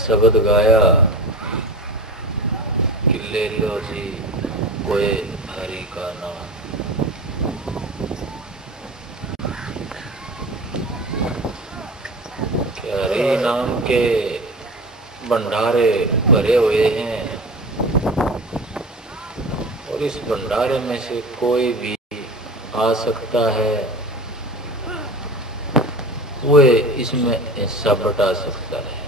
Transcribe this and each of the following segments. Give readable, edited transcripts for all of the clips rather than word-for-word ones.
शब्द गाया कि ले लो जी कोई हरि का नाम। कि हरि नाम के भंडारे भरे हुए हैं और इस भंडारे में से कोई भी आ सकता है, वो इसमें हिस्सा बटा सकता है।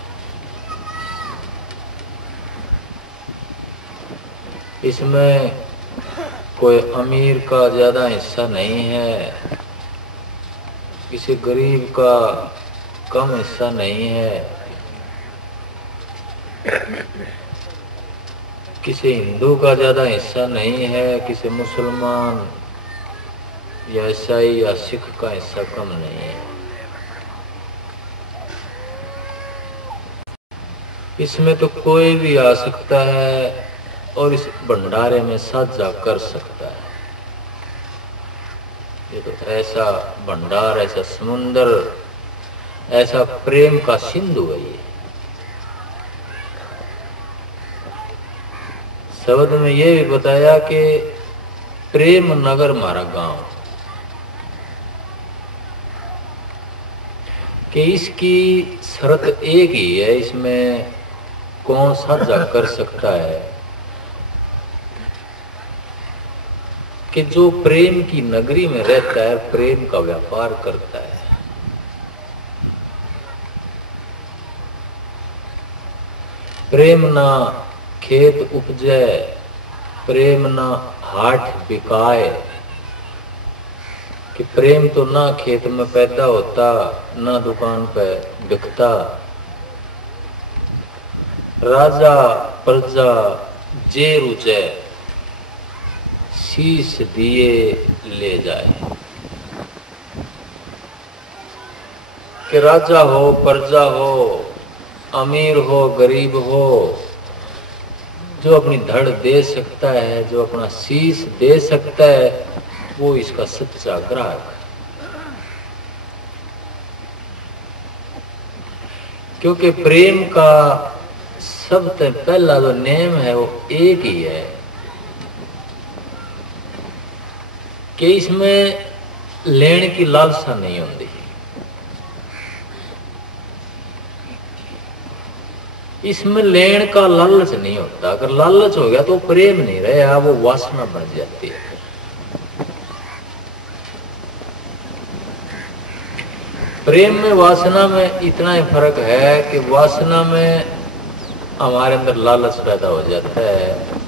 इसमें कोई अमीर का ज्यादा हिस्सा नहीं है, किसी गरीब का कम हिस्सा नहीं है, किसी हिंदू का ज्यादा हिस्सा नहीं है, किसी मुसलमान या ईसाई या सिख का हिस्सा कम नहीं है। इसमें तो कोई भी आ सकता है और इस भंडारे में साझा कर सकता है। ये तो ऐसा भंडार, ऐसा समुंदर, ऐसा प्रेम का सिंधु है। ये शब्द में ये भी बताया कि प्रेम नगर हमारा गांव, कि इसकी शर्त एक ही है, इसमें कौन साझा कर सकता है कि जो प्रेम की नगरी में रहता है, प्रेम का व्यापार करता है। प्रेम ना खेत उपजे, प्रेम ना हाट बिकाए, कि प्रेम तो ना खेत में पैदा होता ना दुकान पे बिकता। राजा प्रजा जे रुचे शीश दिए ले जाए, कि राजा हो प्रजा हो, अमीर हो गरीब हो, जो अपनी धड़ दे सकता है, जो अपना शीश दे सकता है, वो इसका सच्चा ग्राहक है। क्योंकि प्रेम का सबसे पहला जो नेम है वो एक ही है कि इसमें लेने की लालसा नहीं होती। इसमें लेन का लालच नहीं होता। अगर लालच हो गया तो प्रेम नहीं रहा, वो वासना बन जाती है। प्रेम में वासना में इतना ही फर्क है कि वासना में हमारे अंदर लालच पैदा हो जाता है,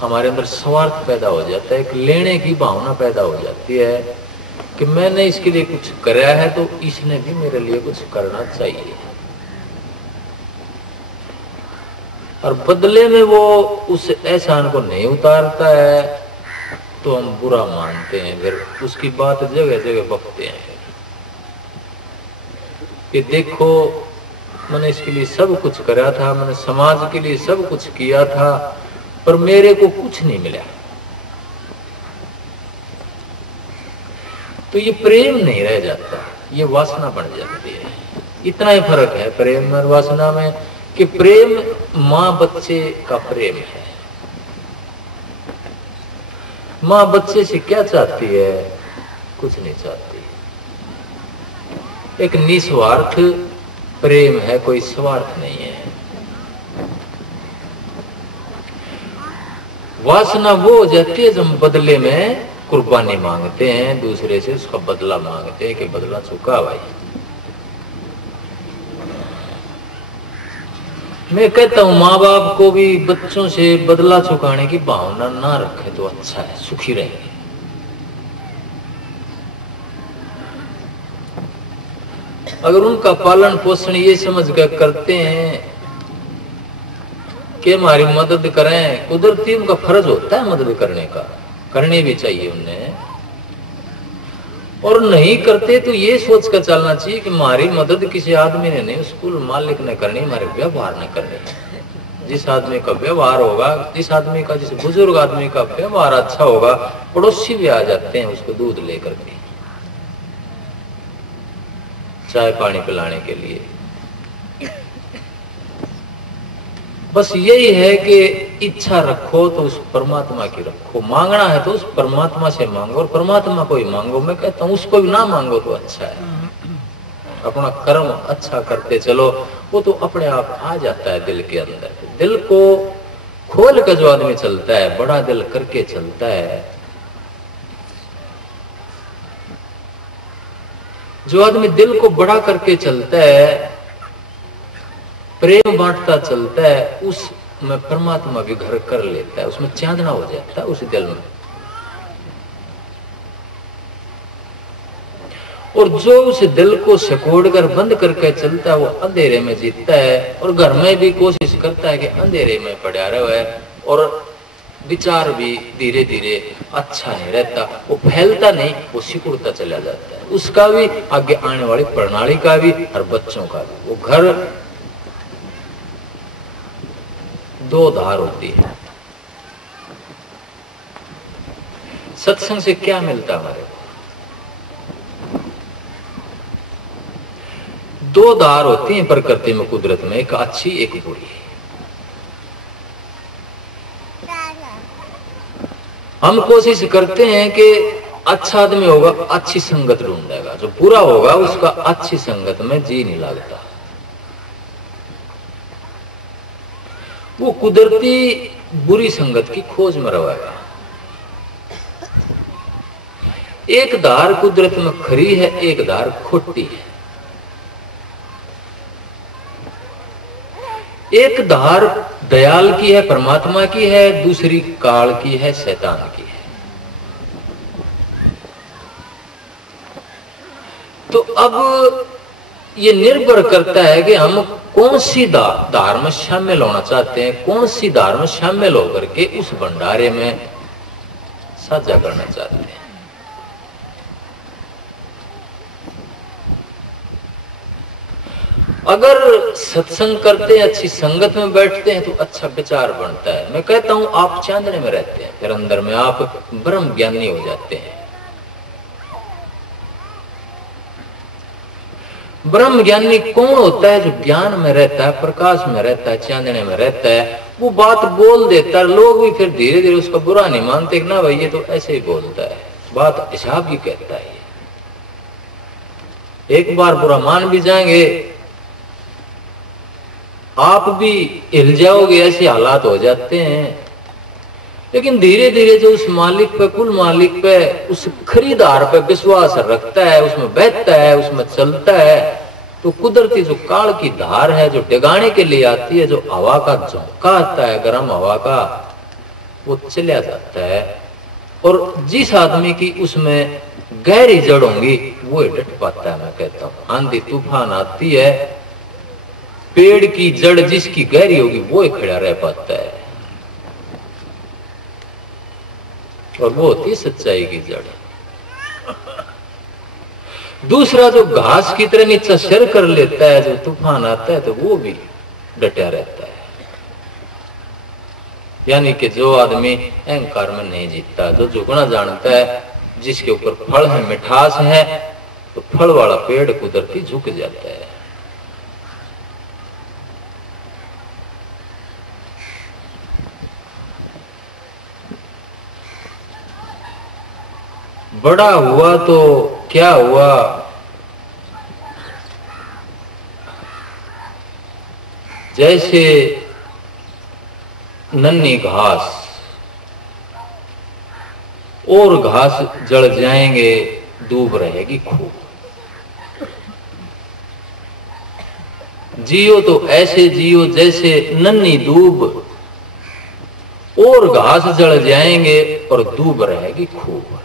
हमारे अंदर स्वार्थ पैदा हो जाता है, एक लेने की भावना पैदा हो जाती है कि मैंने इसके लिए कुछ कराया है तो इसने भी मेरे लिए कुछ करना चाहिए, और बदले में वो उस एहसान को नहीं उतारता है तो हम बुरा मानते हैं। फिर उसकी बात जगह जगह बकते हैं कि देखो मैंने इसके लिए सब कुछ करा था, मैंने समाज के लिए सब कुछ किया था, पर मेरे को कुछ नहीं मिला। तो ये प्रेम नहीं रह जाता, ये वासना बन जाती है। इतना ही फर्क है प्रेम और वासना में कि प्रेम माँ बच्चे का प्रेम है। माँ बच्चे से क्या चाहती है? कुछ नहीं चाहती। एक निस्वार्थ प्रेम है, कोई स्वार्थ नहीं है। वासना वो हो जाती है जब बदले में कुर्बानी मांगते हैं, दूसरे से उसका बदला मांगते हैं कि बदला चुका भाई। मैं कहता हूं माँ बाप को भी बच्चों से बदला चुकाने की भावना ना रखे तो अच्छा है, सुखी रहेंगे। अगर उनका पालन पोषण ये समझ कर करते हैं कि हमारी मदद करें, कुदरती उनका फर्ज होता है मदद करने का, करनी भी चाहिए उन्हें, और नहीं करते तो ये सोच कर चलना चाहिए कि हमारी मदद किसी आदमी ने नहीं, स्कूल मालिक ने करनी, हमारे व्यवहार ने करनी। जिस आदमी का व्यवहार होगा, जिस आदमी का, जिस बुजुर्ग आदमी का व्यवहार अच्छा होगा, पड़ोसी भी आ जाते हैं उसको दूध लेकर के, चाय पानी पिलाने के लिए। बस यही है कि इच्छा रखो तो उस परमात्मा की रखो, मांगना है तो उस परमात्मा से मांगो, और परमात्मा को ही मांगो। मैं कहता हूँ उसको भी ना मांगो तो अच्छा है। अपना कर्म अच्छा करते चलो, वो तो अपने आप आ जाता है दिल के अंदर। दिल को खोल कर जो आदमी चलता है, बड़ा दिल करके चलता है, जो आदमी दिल को बड़ा करके चलता है, प्रेम बांटता चलता है, उसमें परमात्मा भी घर कर लेता है, उसमें चांदना हो जाता है उस दिल में। और जो उस दिल को सिकोड़ कर बंद करके चलता है, वो अंधेरे में जीतता है। और घर में भी कोशिश करता है कि अंधेरे में पड़ा रहे, और विचार भी धीरे धीरे अच्छा है रहता, वो फैलता नहीं, वो सिकुड़ता चला जाता है। उसका भी, आगे आने वाली प्रणाली का भी, और बच्चों का भी। वो घर दो धार होती है। सत्संग से क्या मिलता हमारे को? दो धार होती हैं प्रकृति में, कुदरत में, एक अच्छी एक बुरी। हम कोशिश करते हैं कि अच्छा आदमी होगा अच्छी संगत ढूंढेगा, जो बुरा होगा उसका अच्छी संगत में जी नहीं लगता। वो कुदरती बुरी संगत की खोज में रहेगा। एक धार कुदरत में खरी है, एक धार खोटी है। एक धार दयाल की है, परमात्मा की है, दूसरी काल की है, शैतान की है। तो अब ये निर्भर करता है कि हम कौन सी धार में शामिल होना चाहते हैं, कौन सी धार में शामिल होकर के उस भंडारे में साझा करना चाहते हैं। अगर सत्संग करते हैं, अच्छी संगत में बैठते हैं, तो अच्छा विचार बनता है। मैं कहता हूं आप चांदने में रहते हैं, फिर अंदर में आप ब्रह्म ज्ञानी हो जाते हैं। ब्रह्म ज्ञानी कौन होता है? जो ज्ञान में रहता है, प्रकाश में रहता है, चांदने में रहता है। वो बात बोल देता है, लोग भी फिर धीरे धीरे उसका बुरा नहीं मानते ना, भाई ये तो ऐसे ही बोलता है, बात हिसाब की कहता है। एक बार बुरा मान भी जाएंगे, आप भी हिल जाओगे, ऐसे हालात हो जाते हैं। लेकिन धीरे धीरे जो उस मालिक पे, कुल मालिक पे, उस खरीदार पे विश्वास रखता है, उसमें बैठता है, उसमें चलता है, तो कुदरती जो काल की धार है, जो डिगाने के लिए आती है, जो हवा का झोंका आता है, गर्म हवा का, वो चला जाता है। और जिस आदमी की उसमें गहरी जड़ होंगी वो डट पाता है। मैं कहता हूँ आंधी तूफान आती है, पेड़ की जड़ जिसकी गहरी होगी वो ही खड़ा रह पाता है, और वो होती है सच्चाई की जड़। दूसरा जो घास की तरह नीचा सिर कर लेता है, जो तूफान आता है तो वो भी डटा रहता है। यानी कि जो आदमी अहंकार में नहीं जीतता, जो झुकना जानता है, जिसके ऊपर फल है, मिठास है, तो फल वाला पेड़ कुदरती झुक जाता है। बड़ा हुआ तो क्या हुआ, जैसे नन्ही घास, और घास जड़ जाएंगे, डूब रहेगी खूब। जियो तो ऐसे जियो जैसे नन्ही दूब, और घास जड़ जाएंगे और डूब रहेगी खूब।